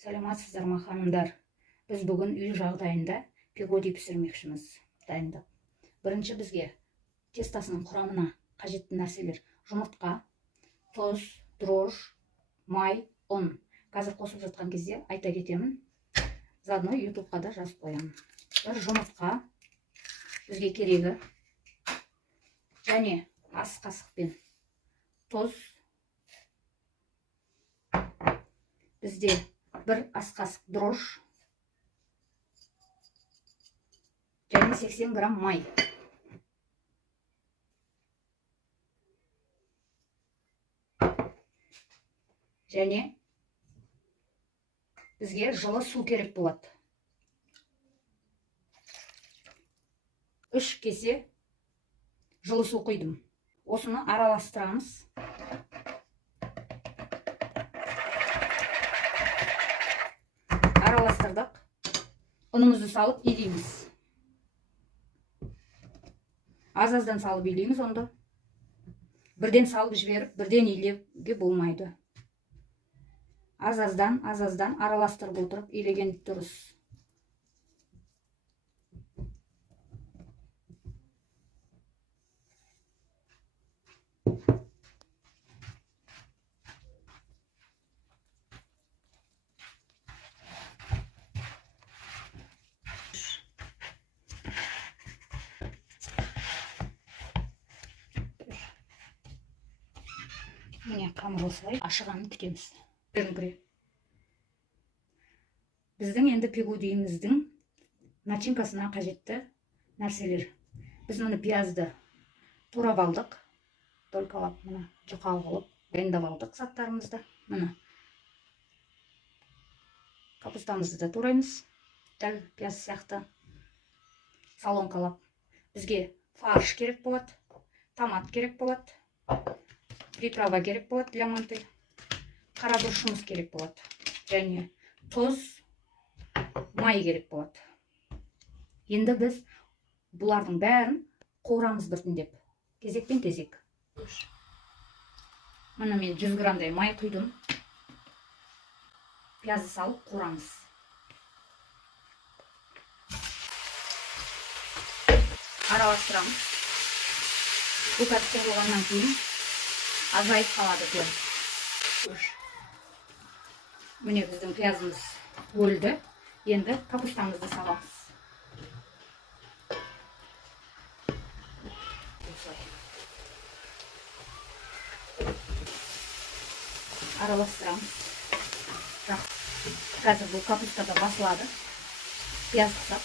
Саламатсыздар ма ханымдар? Біз бүгін үй жағдайында пигоди пісірмекшіміз. Дайындық. Бірінші бізге тестасының құрамына қажетті нәрселер: жұмыртқа, тұз, дрожж, май, ұн. Қазір қосып жатқан кезде айта кетемін, заодно ютубқа да жазып қоямын. Бір жұмыртқа бізге керегі, және ас қасықпен тұз, бізде бір ас қасық дрожж және 80 грамм май. Және бізге жылы су керек болады. 3 кесе жылы су құйдым. Осыны араластырамыз. Араластырдық. Ұнымызды салып илейміз. Аз-аздан салып илейміз онда. Бірден салып жіберіп, бірден илеуге болмайды. Аз-аздан араластырып отырып илеген дұрыс. Міне қамыр осылай ашығанын күтеміз. Біздің енді пигодиіміздің начинкасына қажетті нәрселер. Біз мұны пиязды турап алдық. Толькалап, мұны жұқа қылып дайындап алдық заттарымызды. Мұны капустамызды да тураймыз. Дәл пияз сияқты салонкалап. Бізге фарш керек болады, томат керек болады, приправа керек болады для манты, қара бұрышымыз керек болады, және тұз, май керек болады. Енді біз бұлардың бәрін қуырамыз біртіндеп, кезекпен кезек. Мұны мен 100 грамдай май құйдым. Пиязды салып қуырамыз. Араластырамыз. Бұл піскен болғаннан кейін азайып қалады көз. Міне біздің пиязымыз өлді. Енді капустамызды саламыз. Араластырамыз. Қазір бұл капустада басылады. Пияз қысап.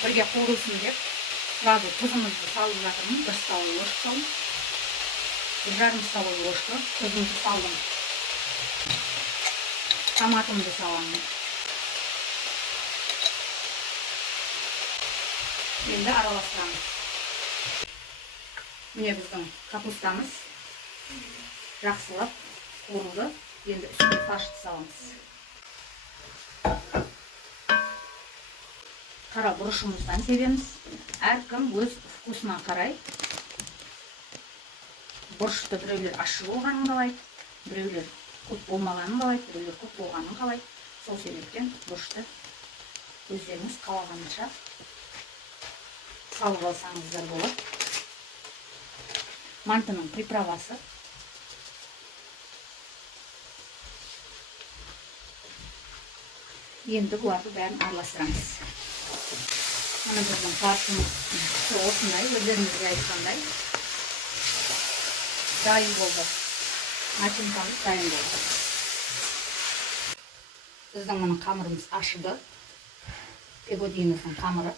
Бірге қуырылсын деп, сразу тұзымызды салып жатырмын. 1 столовый ложка салдым. 1,5 столовый ложка тұзымды салдым. Томатымды саламын. Енді араластырамыз. Міне біздің капустамыз жақсылап қуырылды. Енді үстіне фаршты саламыз. Қара бұрышымыздан себеміз. Әркім өз вкусына қарай. Бұрышты біреулер ащы болғанын қалайды, біреулер көп болмағанын қалайды, біреулер көп болғанын қалайды. Сол себептен бұрышты өздеріңіз қалағанынша салып алсаңыздар болады. Мантының приправасы. Енді бұларды бәрін араластырамыз. Мұны біздің фаршымыз осындай, өздеріңізге айтқандай дайын болды. Начинкамыз дайын болды. Біздің мұны қамырымыз ашыды. Пигодиіміздің қамыры.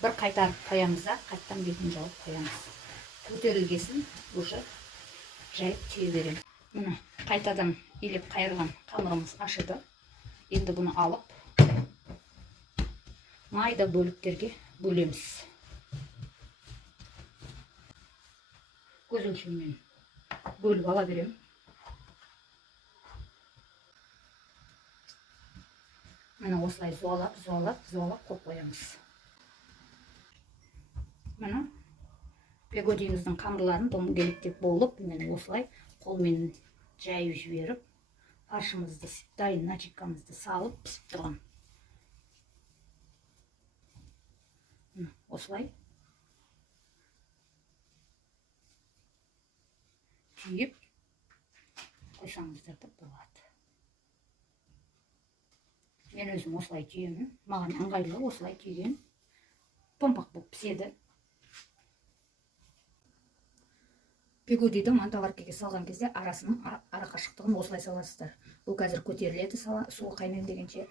Бір қайтарып қоямыз да, қайттан бетін жауып қоямыз. Көтерілгесін уже жайып түйе берем. Мұны қайтадан илеп қайырған қамырымыз ашыды. Енді бұны алып майда бөліктерге бөлеміз. Көз өлшемімен бөліп ала берем. Мұны осылай зуалап қойып қоямыз. Мұны пигодиіміздің қамырларын дөңгелектеп болып, мен осылай қолмен жайып жіберіп, фаршымызды, дайын начинкамызды салып пісіп тұрған. Осылай түйіп қойсаңыздар да болады. Мен өзім осылай түйемін. Маған ыңғайлы осылай түйген. Томпақ болып піседі. Пигудиді мантоваркаға салған кезде арасының ара қашықтығын осылай саласыздар. Бұл қазір көтеріледі, суы қайнайды дегенше.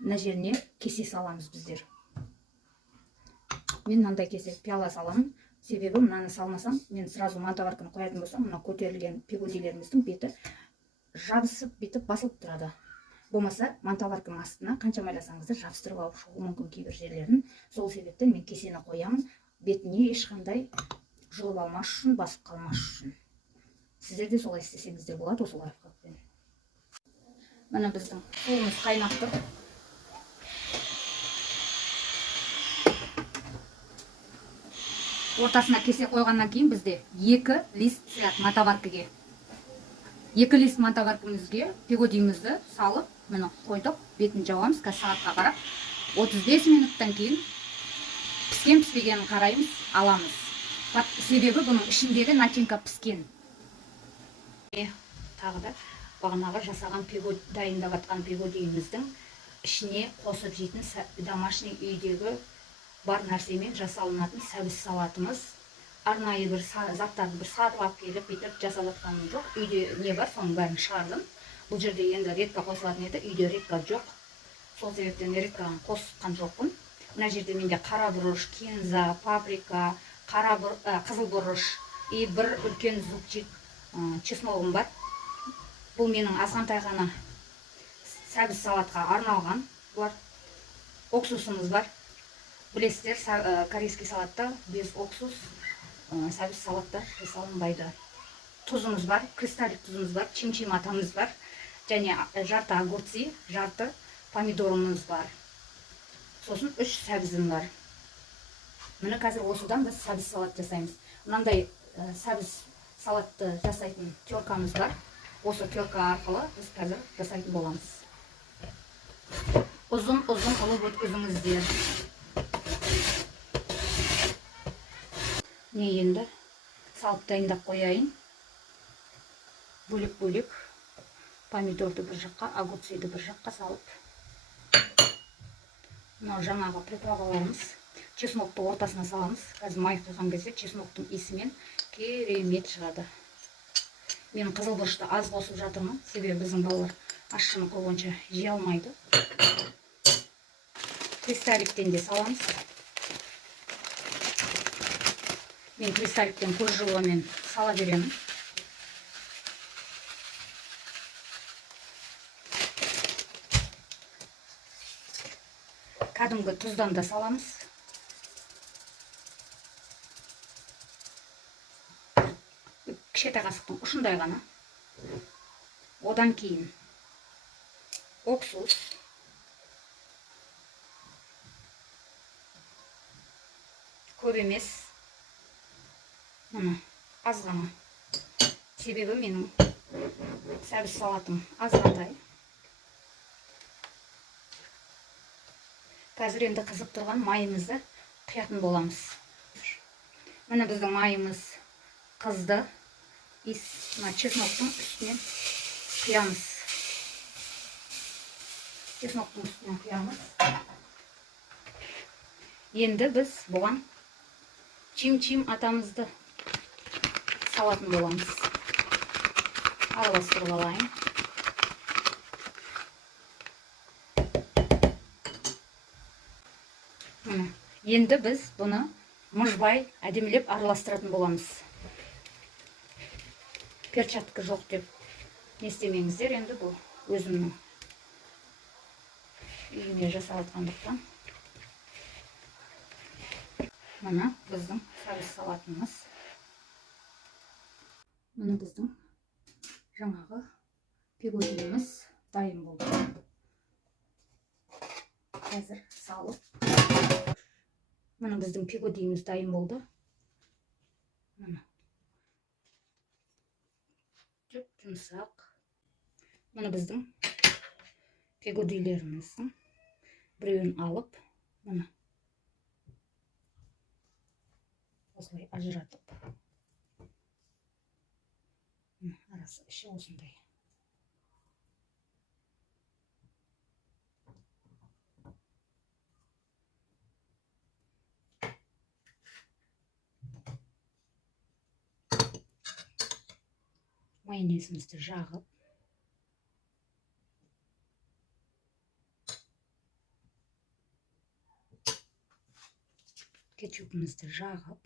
Мына жеріне кесе саламыз біздер. Мен мынандай кесе пиала саламын. Себебі мынаны салмасам, мен сразу мантоварканы қоятын болсам, мына көтерілген пигудилеріміздің беті жабысып, бетіп басылып тұрады. Болмаса, мантоварканың астына қанша майласаңыздар жабыстырып алып шығуы мүмкін кейбір жерлерін. Сол себептен мен кесені қоямын, бетіне ешқандай жұлып алмас үшін, басып қалмас үшін. Сіздер де солай істесеңіздер болады осы лайфхакпен. Мына біздің суымыз қайнап тұр. Ортасына кесе қойғаннан кейін бізде 2 лист түсіреді мантоваркаға. 2 лист мантоваркамызға пигудимізді салып, мұны қойдық, бетін жауамыз, қазір сағатқа қарап. 35 минуттан кейін піскен-піспегенін қараймыз, аламыз. Себебі бұның ішіндегі начинка піскен. Тағы да бағанағы жасаған дайындап атқан пигудиміздің ішіне қосып жейтін домашний үйдегі бар нәрсемен жасалынатын сәбіз салатымыз. Арнайы бір заттарды бір сатып алып келіп бүйтіп жасап жатқаным жоқ. Үйде не бар, соның бәрін шығардым. Бұл жерде енді редька қосылатын еді, үйде редька жоқ. Сол себептен редьканы қосқан жоқпын. Мына жерде менде қара бұрыш, кинза, паприка, қызыл бұрыш и бір үлкен зубчик чесногым бар. Бұл менің азғантай ғана сәбіз салатқа арналған. Бұлар уксусымыз бар. Білесіздер, корейский салатта без уксус сәбіз салаттар жасалынбайды. Тұзымыз бар, кристаллик тұзымыз бар, чимчиматамыз бар, және жарты огурцы, жарты помидорымыз бар. Сосын 3 сәбізім бар. Міне қазір осыдан біз сәбіз салат жасаймыз. Мынандай сәбіз салатты жасайтын теркамыз бар. Осы терка арқылы біз қазір жасайтын боламыз. Ұзын-ұзын қылып өткізіңіздер. Не енді салып дайындап қояйын. Бөлек-бөлек помидорды бір жаққа, огурцыйды бір жаққа салып. Мынау жаңағы приправаларымыз. Чеснокты ортасына саламыз. Қазір май құйған кезде чесноктың иісімен керемет шығады. Мен қызыл бұрышты аз қосып жатырмын, себебі біздің балалар ащыны көп онша жей алмайды. Кристалликтен де саламыз. Мен кристалликтен көз жылуымен сала беремін. Кәдімгі тұздан да саламыз. Кішкентай қасықтың ұшындай ғана. Одан кейін уксус. Көп емес. Аз ғана. Себебі менің сәбіз салатым азғандай. Қазір енді қызып тұрған майымызды құятын боламыз. Міне біздің майымыз қызды. Чесноктың үстінен құямыз. Чесноктың үстінен құямыз. Енді біз бұған чим-чим атамызды салатын боламыз. Араластырып алайын. Енді біз бұны мұжбай әдемілеп араластыратын боламыз. Перчатка жоқ деп не істемеңіздер, енді бұл өзімнің үйіме жасап жатқандықтан. Мына біздің сәбіз салатымыз. Мына біздің жаңағы пигудиміз дайын болды. Қазір салып. Мына біздің пигудиміз дайын болды. Мына. Жұмсақ, Мұны біздің пегудилеріміздің біреуін алып, мұны осылай ажыратып, арасы іші осындай. Майонезімізді жағып, кетчупымызды жағып,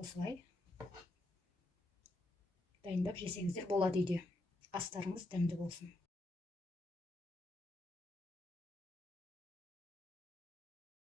осылай дайындап жесеңіздер болады үйде. Астарыңыз дәмді болсын.